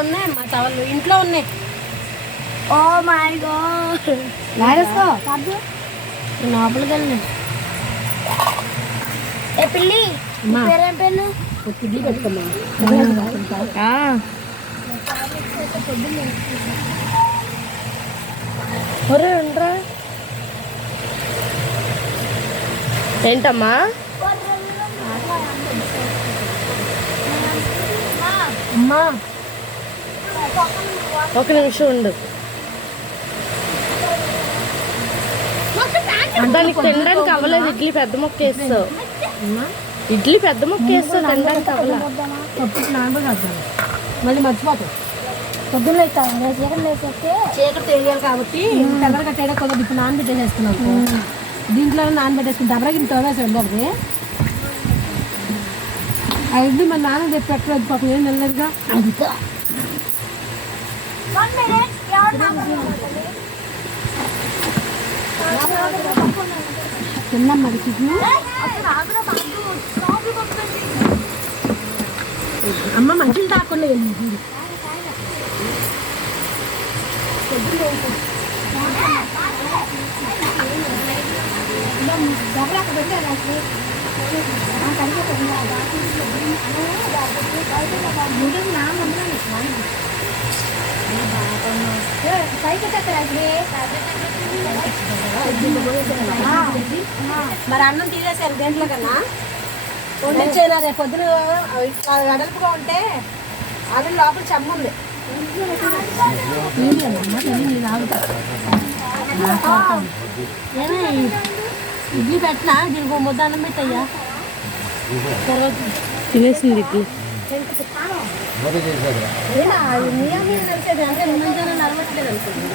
ఉన్నాయి మా టవల్ ఇంట్లో ఉన్నాయి. ఓ మై గాడ్ లాగేసుకో లోపలికి వెళ్ళి. ఏ పిల్లి పేరేం పేరు? ఇడ్లీ పెట్టుకోమ్మా. ఒరే ఉండరా ఏంటమ్మా? అమ్మా ఒక నిమిషం ఉండు. దానికి తినడానికి అవ్వలేదు. ఇడ్లీ పెద్ద ముక్క వేస్తావు. ఇడ్లీ పెద్ద ముక్క వేస్తావు, తినడానికి అవ్వలేదు. మళ్ళీ మర్చిపోతావు. పొద్దున్న చీకటి తెలియాలి కాబట్టి తెల్లరి కట్టేయడం కొద్దిగా ఇప్పుడు నానబెట్టేసేస్తున్నాను. దీంట్లో నానబెట్టేసుకుని దెబ్బకి ఇంత తోవేసాడు అది. అది మన నాన్న చెప్పి పెట్టలేదు పాపం, ఏం వెళ్ళదుగా. తిన్నాం మరి చికెన్. అమ్మ మంచిలు తాకుండా వెళ్ళి మరి అన్నం తీసేసారు దేంట్లో కన్నా వండించేనా. రేపు పొద్దున వెడల్పుగా ఉంటే అది లోపల చెమ్మ ఉంది. ఇడ్లీ పెట్టినా దీనికి ముద్ద అన్నం పెట్టయ్యా. తర్వాత తినేసింది ఇడ్లీ. నడిచేది అంటే నిజంగా నడవట్లేదు అనుకుంది.